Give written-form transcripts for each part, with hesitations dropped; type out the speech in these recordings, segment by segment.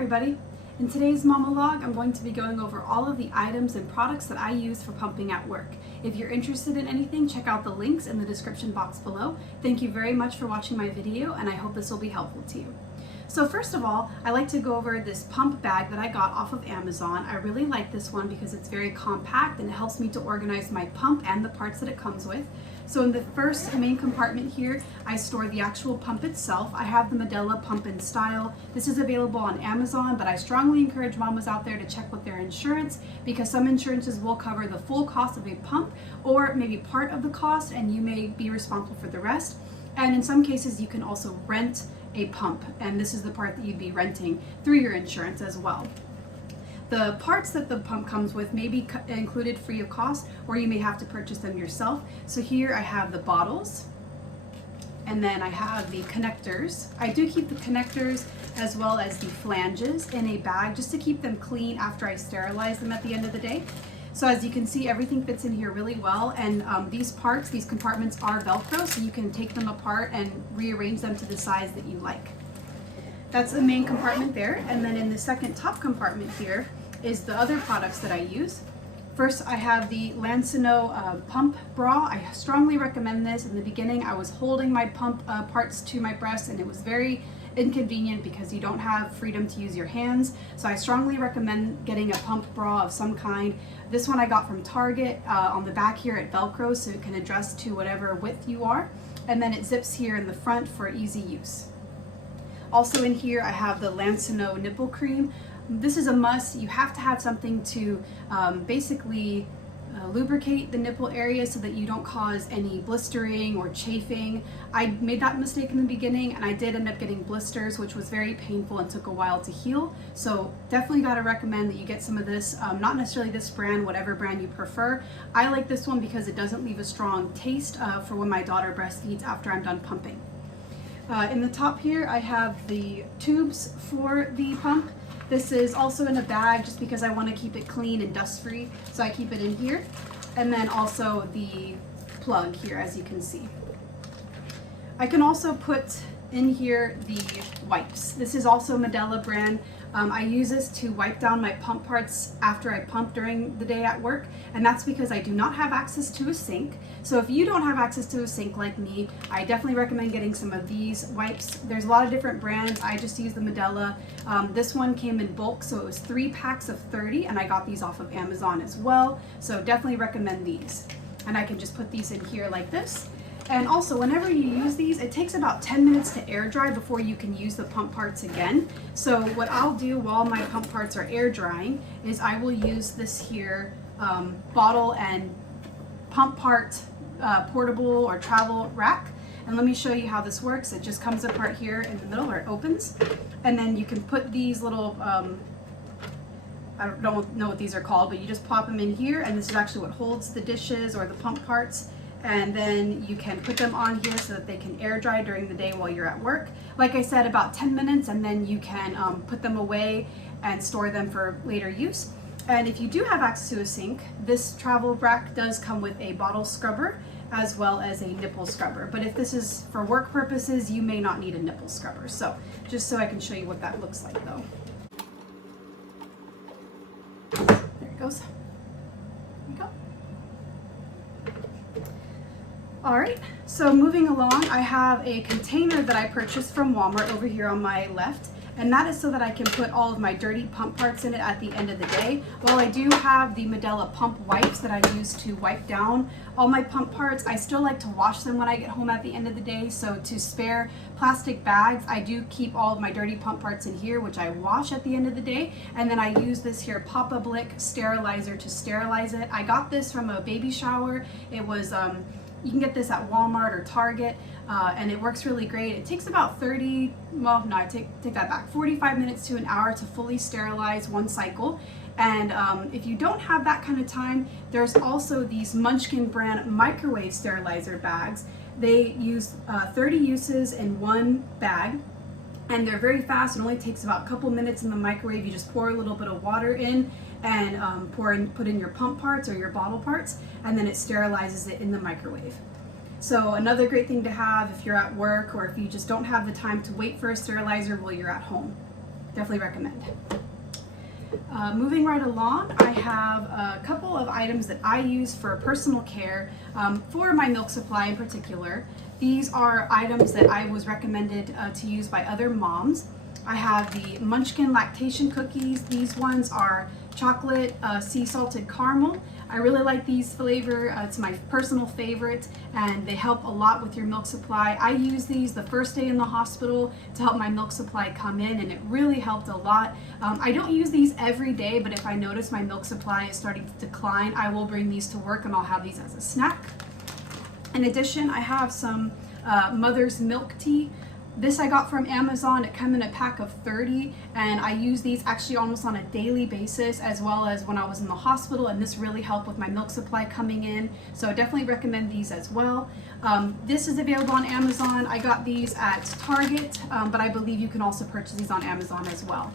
everybody! In today's monologue, I'm going to be going over all of the items and products that I use for pumping at work. If you're interested in anything, check out the links in the description box below. Thank you very much for watching my video, and I hope this will be helpful to you. So first of all, I like to go over this pump bag that I got off of Amazon. I really like this one because it's very compact and it helps me to organize my pump and the parts that it comes with. So in the first main compartment here, I store the actual pump itself. I have the Medela Pump in Style. This is available on Amazon, but I strongly encourage mamas out there to check with their insurance because some insurances will cover the full cost of a pump or maybe part of the cost, and you may be responsible for the rest. And in some cases, you can also rent a pump, and this is the part that you'd be renting through your insurance as well. The parts that the pump comes with may be included free of cost, or you may have to purchase them yourself. So here I have the bottles, and then I have the connectors. I do keep the connectors as well as the flanges in a bag just to keep them clean after I sterilize them at the end of the day. So as you can see, everything fits in here really well, and these compartments are Velcro, so you can take them apart and rearrange them to the size that you like. That's the main compartment there, and then in the second top compartment here is the other products that I use. First, I have the Lancino pump bra. I strongly recommend this. In the beginning, I was holding my pump parts to my breast, and it was very inconvenient because you don't have freedom to use your hands. So I strongly recommend getting a pump bra of some kind. This one I got from Target. On the back here it Velcro, so it can adjust to whatever width you are. And then it zips here in the front for easy use. Also in here I have the Lancino nipple cream. This is a must. You have to have something to basically lubricate the nipple area so that you don't cause any blistering or chafing. I made that mistake in the beginning, and I did end up getting blisters, which was very painful and took a while to heal. So definitely got to recommend that you get some of this, not necessarily this brand, whatever brand you prefer. I like this one because it doesn't leave a strong taste for when my daughter breastfeeds after I'm done pumping. In the top here I have the tubes for the pump. This is also in a bag just because I want to keep it clean and dust free, so I keep it in here. And then also the plug here, as you can see. I can also put in here the wipes. This is also Medela brand. I use this to wipe down my pump parts after I pump during the day at work, and that's because I do not have access to a sink. So if you don't have access to a sink like me, I definitely recommend getting some of these wipes. There's a lot of different brands. I just use the Medela. This one came in bulk, so it was 3 packs of 30, and I got these off of Amazon as well. So definitely recommend these. And I can just put these in here like this. And also, whenever you use these, it takes about 10 minutes to air dry before you can use the pump parts again. So what I'll do while my pump parts are air drying is I will use this here bottle and pump part portable or travel rack. And let me show you how this works. It just comes apart here in the middle where it opens. And then you can put these little, I don't know what these are called, but you just pop them in here, and this is actually what holds the dishes or the pump parts. And then you can put them on here so that they can air dry during the day while you're at work. Like I said, about 10 minutes, and then you can put them away and store them for later use. And if you do have access to a sink, this travel rack does come with a bottle scrubber as well as a nipple scrubber. But if this is for work purposes, you may not need a nipple scrubber. So just so I can show you what that looks like though. There it goes. There you go. Alright, so moving along, I have a container that I purchased from Walmart over here on my left, and that is so that I can put all of my dirty pump parts in it at the end of the day. While I do have the Medela pump wipes that I use to wipe down all my pump parts, I still like to wash them when I get home at the end of the day. So to spare plastic bags, I do keep all of my dirty pump parts in here, which I wash at the end of the day, and then I use this here Papa Blick sterilizer to sterilize it. I got this from a baby shower. It was you can get this at Walmart or Target, and it works really great. It takes about 45 minutes to an hour to fully sterilize one cycle. And if you don't have that kind of time, there's also these Munchkin brand microwave sterilizer bags. They use 30 uses in one bag, and they're very fast. It only takes about a couple minutes in the microwave. You just pour a little bit of water in and put in your pump parts or your bottle parts, and then it sterilizes it in the microwave. So another great thing to have if you're at work or if you just don't have the time to wait for a sterilizer while you're at home. definitely recommend. Moving right along, I have a couple of items that I use for personal care, for my milk supply in particular. These are items that I was recommended to use by other moms. I have the Munchkin lactation cookies. These ones are chocolate sea salted caramel. I really like these flavor. It's my personal favorite, and they help a lot with your milk supply. I use these the first day in the hospital to help my milk supply come in, and it really helped a lot. I don't use these every day, but if I notice my milk supply is starting to decline, I will bring these to work and I'll have these as a snack. In addition, I have some Mother's Milk Tea. This I got from Amazon. It came in a pack of 30, and I use these actually almost on a daily basis, as well as when I was in the hospital, and this really helped with my milk supply coming in. So I definitely recommend these as well. This is available on Amazon. I got these at Target, but I believe you can also purchase these on Amazon as well.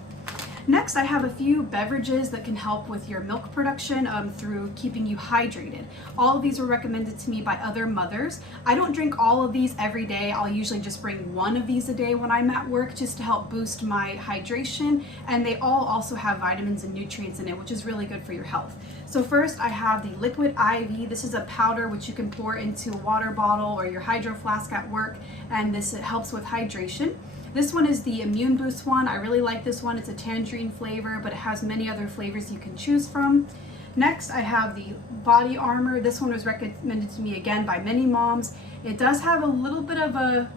Next, I have a few beverages that can help with your milk production through keeping you hydrated. All of these were recommended to me by other mothers. I don't drink all of these every day. I'll usually just bring one of these a day when I'm at work just to help boost my hydration, and they all also have vitamins and nutrients in it, which is really good for your health. So first, I have the Liquid IV. This is a powder which you can pour into a water bottle or your hydro flask at work, and it helps with hydration. This one is the Immune Boost one. I really like this one. It's a tangerine flavor, but it has many other flavors you can choose from. Next, I have the Body Armor. This one was recommended to me again by many moms. It does have a little bit of a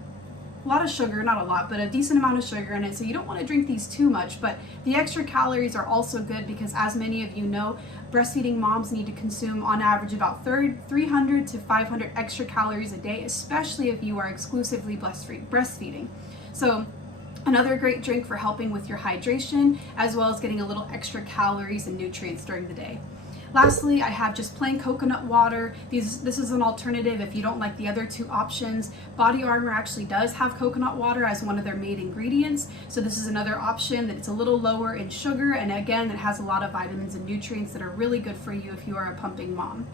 lot of sugar, not a lot, but a decent amount of sugar in it, so you don't want to drink these too much, but the extra calories are also good because, as many of you know, breastfeeding moms need to consume on average about 300 to 500 extra calories a day, especially if you are exclusively breastfeeding. So another great drink for helping with your hydration, as well as getting a little extra calories and nutrients during the day. Lastly, I have just plain coconut water. This is an alternative if you don't like the other two options. Body Armor actually does have coconut water as one of their main ingredients, so this is another option that it's a little lower in sugar, and again, it has a lot of vitamins and nutrients that are really good for you if you are a pumping mom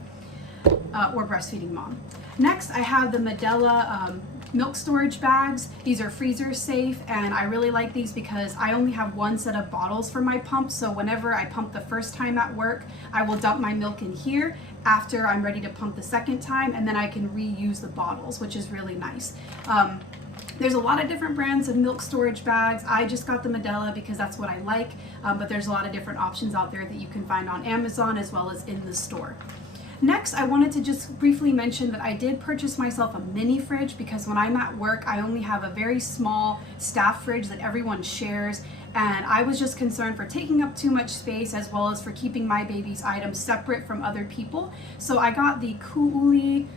or breastfeeding mom. Next, I have the Medela milk storage bags. These are freezer safe, and I really like these because I only have one set of bottles for my pump, so whenever I pump the first time at work, I will dump my milk in here after I'm ready to pump the second time, and then I can reuse the bottles, which is really nice. There's a lot of different brands of milk storage bags. I just got the Medela because that's what I like, but there's a lot of different options out there that you can find on Amazon as well as in the store. Next, I wanted to just briefly mention that I did purchase myself a mini fridge because when I'm at work, I only have a very small staff fridge that everyone shares, and I was just concerned for taking up too much space as well as for keeping my baby's items separate from other people. So I got the Cooley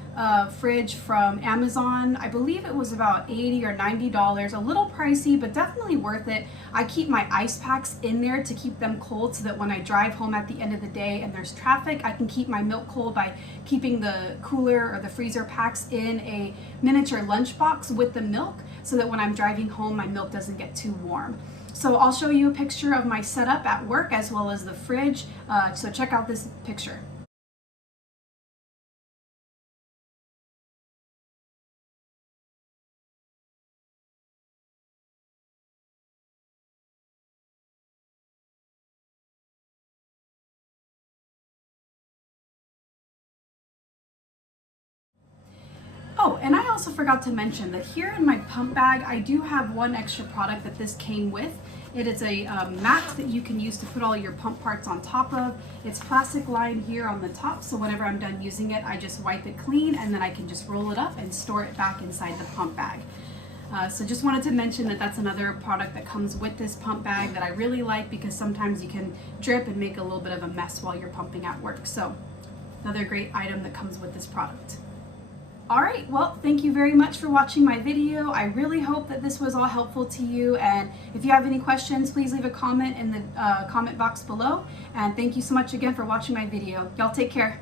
fridge from Amazon. I believe it was about $80 or $90, a little pricey, but definitely worth it. I keep my ice packs in there to keep them cold so that when I drive home at the end of the day and there's traffic, I can keep my milk cold by keeping the cooler or the freezer packs in a miniature lunchbox with the milk so that when I'm driving home, my milk doesn't get too warm. So I'll show you a picture of my setup at work as well as the fridge, so check out this picture. Oh, and I also forgot to mention that here in my pump bag, I do have one extra product that this came with. It is a mat that you can use to put all your pump parts on top of. It's plastic lined here on the top, so whenever I'm done using it, I just wipe it clean and then I can just roll it up and store it back inside the pump bag. So just wanted to mention that that's another product that comes with this pump bag that I really like because sometimes you can drip and make a little bit of a mess while you're pumping at work. So another great item that comes with this product. Alright, well, thank you very much for watching my video. I really hope that this was all helpful to you, and if you have any questions, please leave a comment in the comment box below, and thank you so much again for watching my video. Y'all take care.